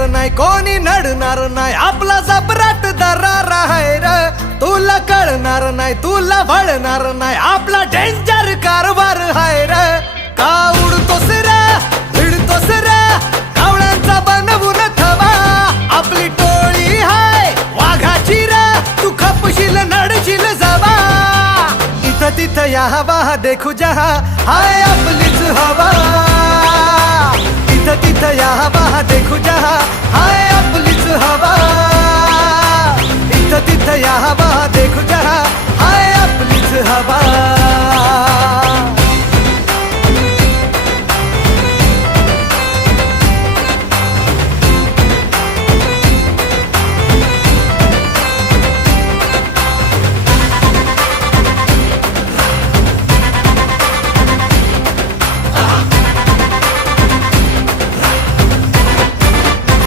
येणार नाही कोणी नडणार नाही आपला जबराट दरार आहे र तुला कळणार नाही तुला वळणार नाही आपला डेंजर कारभार आहे र का उडतोस रे भिडतोस रे कावळ्यांचा बनवून थवा आपली टोळी हाय वाघाची रे तू खपशील नडशील जवा इथं तिथं या हवा देखू जहा हाय आपलीच हवा इथं तिथं या हवा देखू जहा